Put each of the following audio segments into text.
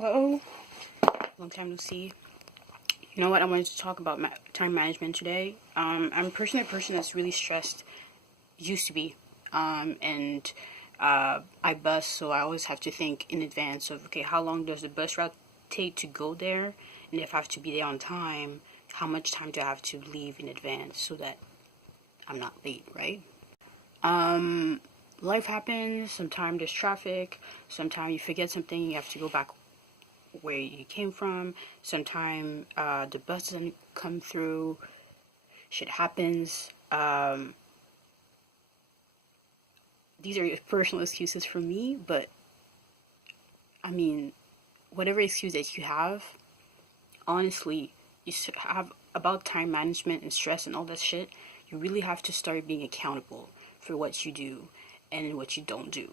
Hello, long time no see. You know what? I wanted to talk about time management today. I'm a person that's really stressed. Used to be, and I bus, so I always have to think in advance of okay, how long does the bus route take to go there, and if I have to be there on time, how much time do I have to leave in advance so that I'm not late, right? Life happens. Sometimes there's traffic. Sometimes you forget something. You have to go back where you came from. Sometimes the bus doesn't come through. Shit happens. These are personal excuses for me, but I mean, whatever excuse that you have, honestly, you have about time management and stress and all that shit. You really have to start being accountable for what you do and what you don't do.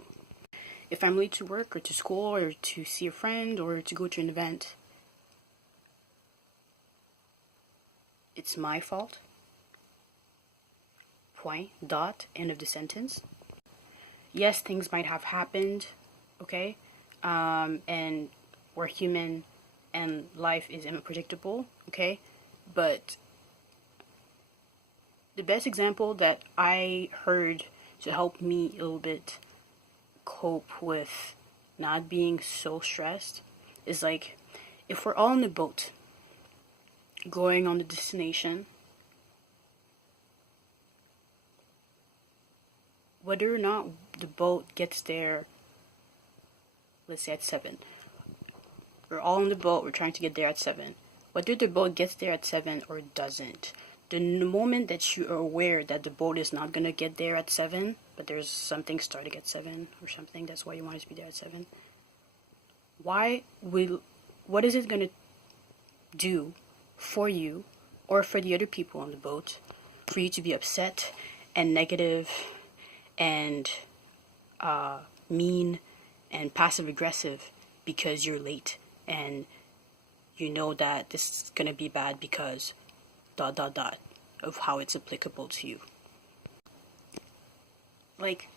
If I'm late to work or to school or to see a friend or to go to an event, it's my fault. Point, dot, end of the sentence. Yes, things might have happened, okay? And we're human and life is unpredictable, okay? But the best example that I heard to help me a little bit cope with not being so stressed is like if we're all on the boat going on the destination, whether or not the boat gets there, let's say at 7, we're all on the boat, we're trying to get there at 7, whether the boat gets there at 7 or doesn't, the moment that you are aware that the boat is not going to get there at 7, but there's something starting at 7 or something, that's why you want it to be there at 7, what is it going to do for you or for the other people on the boat for you to be upset and negative and mean and passive aggressive because you're late and you know that this is going to be bad because ... of how it's applicable to you. Like,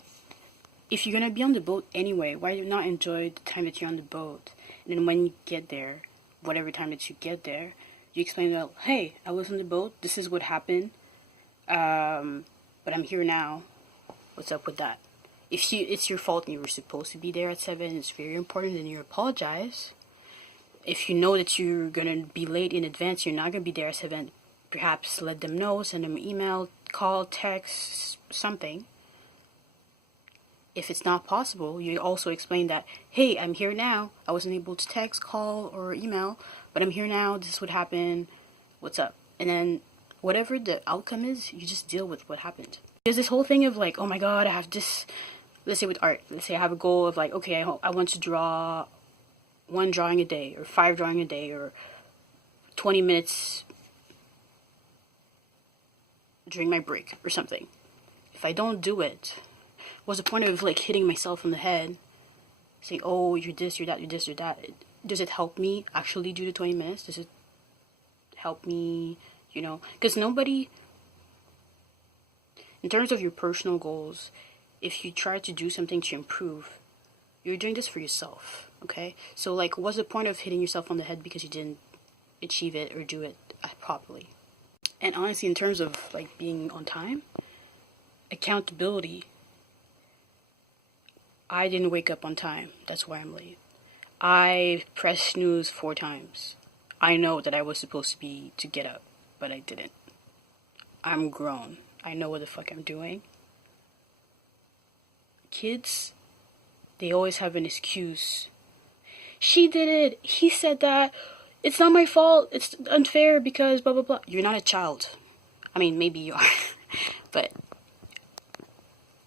if you're gonna be on the boat anyway, why do you not enjoy the time that you're on the boat? And then when you get there, whatever time that you get there, you explain that, hey, I was on the boat, this is what happened, but I'm here now. What's up with that? If it's your fault and you were supposed to be there at 7, it's very important, then you apologize. If you know that you're gonna be late in advance, you're not gonna be there at 7, perhaps let them know, send them an email, call, text, something. If it's not possible, you also explain that, hey, I'm here now. I wasn't able to text, call, or email, but I'm here now. This is what happened. What's up? And then whatever the outcome is, you just deal with what happened. There's this whole thing of like, oh my god, I have this, let's say with art, let's say I have a goal of like, okay, I want to draw 1 drawing a day, or 5 drawing a day, or 20 minutes during my break or something. If I don't do it, what's the point of like hitting myself on the head saying, oh, you're this, you're that, you're this, you're that? Does it help me actually do the 20 minutes? Does it help me, because nobody, in terms of your personal goals, if you try to do something to improve, you're doing this for yourself, okay? So like, what's the point of hitting yourself on the head because you didn't achieve it or do it properly? And honestly, in terms of like being on time, accountability, I didn't wake up on time. That's why I'm late. I pressed snooze 4 times. I know that I was supposed to get up, but I didn't. I'm grown. I know what the fuck I'm doing. Kids, they always have an excuse. She did it. He said that. It's not my fault. It's unfair because blah, blah, blah. You're not a child. I mean, maybe you are. But,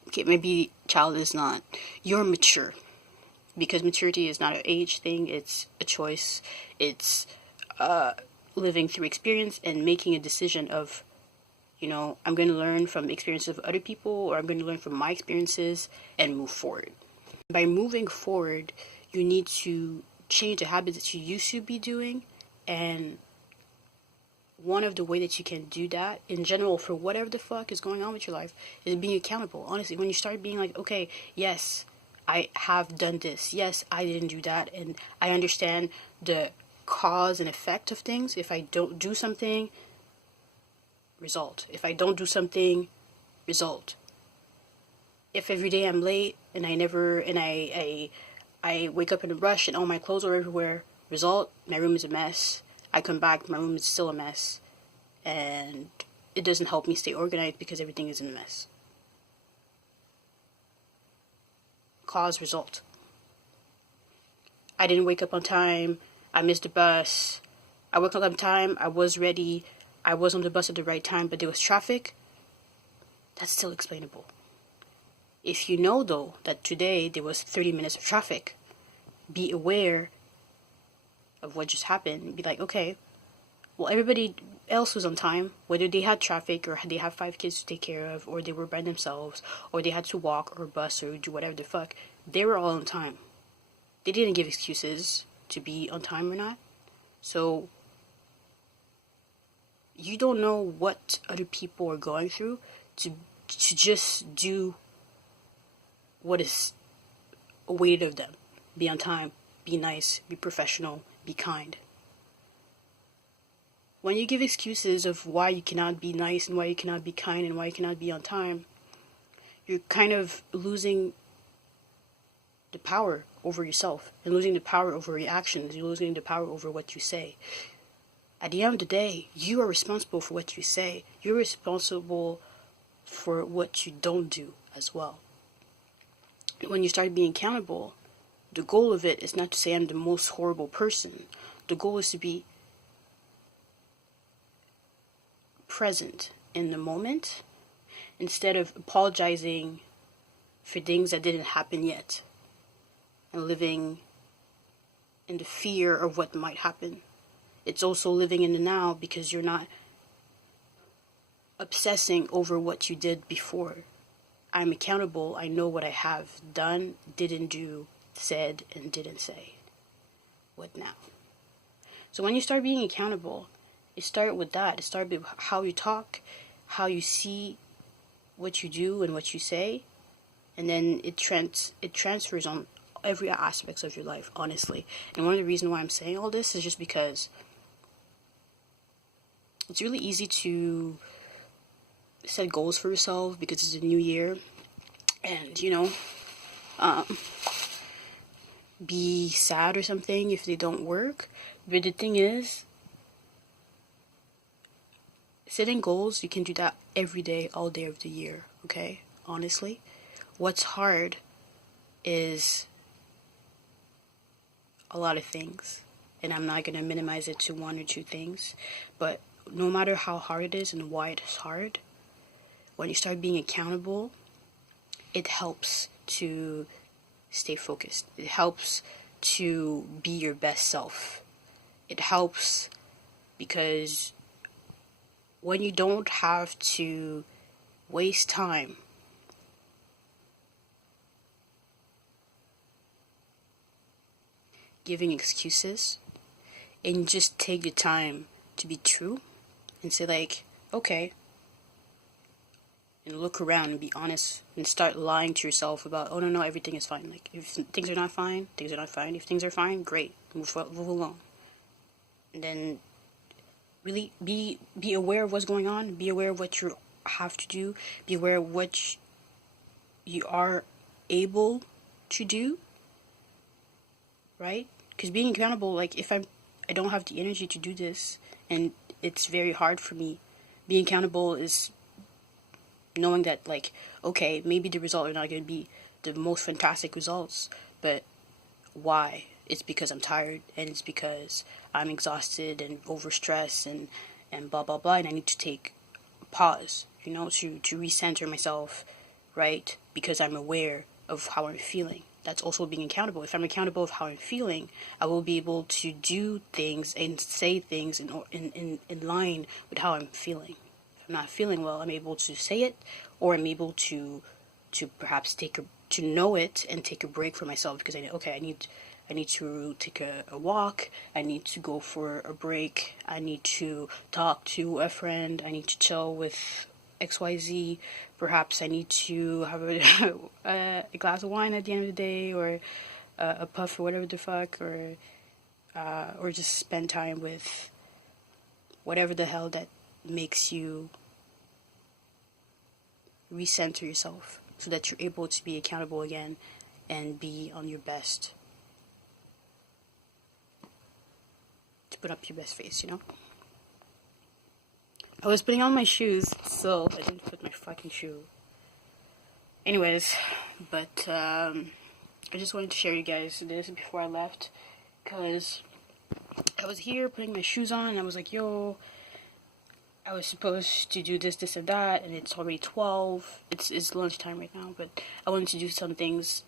okay, maybe child is not. You're mature. Because maturity is not an age thing. It's a choice. It's living through experience and making a decision of, I'm going to learn from the experiences of other people, or I'm going to learn from my experiences and move forward. By moving forward, you need to change the habits that you used to be doing, and one of the way that you can do that in general for whatever the fuck is going on with your life is being accountable. Honestly, when you start being like, okay, yes, I have done this. Yes, I didn't do that. And I understand the cause and effect of things. If I don't do something, result. If I don't do something, result. If every day I'm late and I wake up in a rush and all my clothes are everywhere, result, my room is a mess. I come back, my room is still a mess. And it doesn't help me stay organized because everything is in a mess. Cause, result. I didn't wake up on time. I missed the bus. I woke up on time. I was ready. I was on the bus at the right time, but there was traffic. That's still explainable. If you know, though, that today there was 30 minutes of traffic, be aware of what just happened. Be like, okay, well, everybody else was on time, whether they had traffic or they have 5 kids to take care of, or they were by themselves, or they had to walk or bus or do whatever the fuck. They were all on time. They didn't give excuses to be on time or not. So you don't know what other people are going through to just do what is awaited of them. Be on time, be nice, be professional, be kind. When you give excuses of why you cannot be nice and why you cannot be kind and why you cannot be on time, you're kind of losing the power over yourself and losing the power over your actions. You're losing the power over what you say. At the end of the day, you are responsible for what you say. You're responsible for what you don't do as well. When you start being accountable, the goal of it is not to say I'm the most horrible person. The goal is to be present in the moment instead of apologizing for things that didn't happen yet and living in the fear of what might happen. It's also living in the now because you're not obsessing over what you did before. I'm accountable. I know what I have done, didn't do, said, and didn't say. What now? So when you start being accountable, it starts with that. It starts with how you talk, how you see what you do and what you say, and then it transfers on every aspect of your life, honestly. And one of the reasons why I'm saying all this is just because it's really easy to set goals for yourself because it's a new year and, be sad or something if they don't work. But the thing is, setting goals, you can do that every day, all day of the year, okay? Honestly. What's hard is a lot of things, and I'm not going to minimize it to 1 or 2 things, but no matter how hard it is and why it's hard, when you start being accountable, it helps to stay focused. It helps to be your best self. It helps because when you don't have to waste time giving excuses and just take the time to be true and say like, okay, and look around and be honest and start lying to yourself about, oh no, everything is fine. Like, if things are not fine, things are not fine. If things are fine, great, move along. And then really be aware of what's going on, be aware of what you have to do, be aware of what you are able to do, right? Because being accountable, like, if I don't have the energy to do this and it's very hard for me, being accountable is knowing that, like, okay, maybe the results are not going to be the most fantastic results, but why? It's because I'm tired, and it's because I'm exhausted and overstressed and blah, blah, blah, and I need to take a pause, to recenter myself, right? Because I'm aware of how I'm feeling. That's also being accountable. If I'm accountable of how I'm feeling, I will be able to do things and say things in line with how I'm feeling. Not feeling well, I'm able to say it, or I'm able to perhaps to know it and take a break for myself because I need to take a walk, I need to go for a break, I need to talk to a friend, I need to chill with XYZ. Perhaps I need to have a glass of wine at the end of the day, or a puff or whatever the fuck, or just spend time with whatever the hell that makes you recenter yourself so that you're able to be accountable again and be on your best. To put up your best face, you know? I was putting on my shoes, so I didn't put my fucking shoe. Anyways, but I just wanted to share you guys this before I left, because I was here putting my shoes on and I was like, yo, I was supposed to do this, this, and that, and it's already 12. It's lunchtime right now, but I wanted to do some things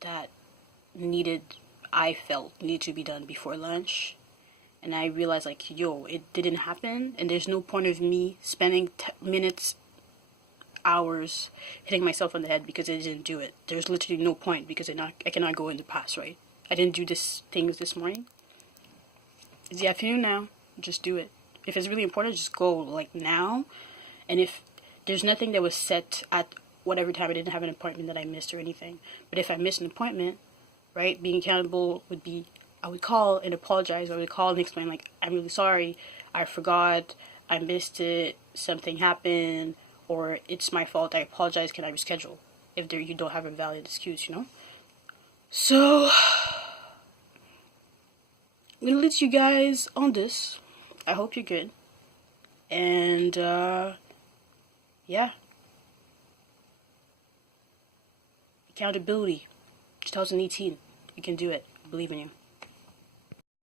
that I felt needed to be done before lunch. And I realized, like, yo, it didn't happen, and there's no point of me spending minutes, hours, hitting myself on the head because I didn't do it. There's literally no point, because I cannot go in the past, right? I didn't do things this morning. It's the afternoon now. Just do it. If it's really important, just go, like, now. And if there's nothing that was set at whatever time, I didn't have an appointment that I missed or anything. But if I missed an appointment, right, being accountable would be, I would call and apologize. I would call and explain, like, I'm really sorry, I forgot, I missed it, something happened, or it's my fault, I apologize, can I reschedule? If you don't have a valid excuse, you know? So, I'm gonna let you guys on this. I hope you're good. And, yeah. Accountability, 2018. You can do it. I believe in you.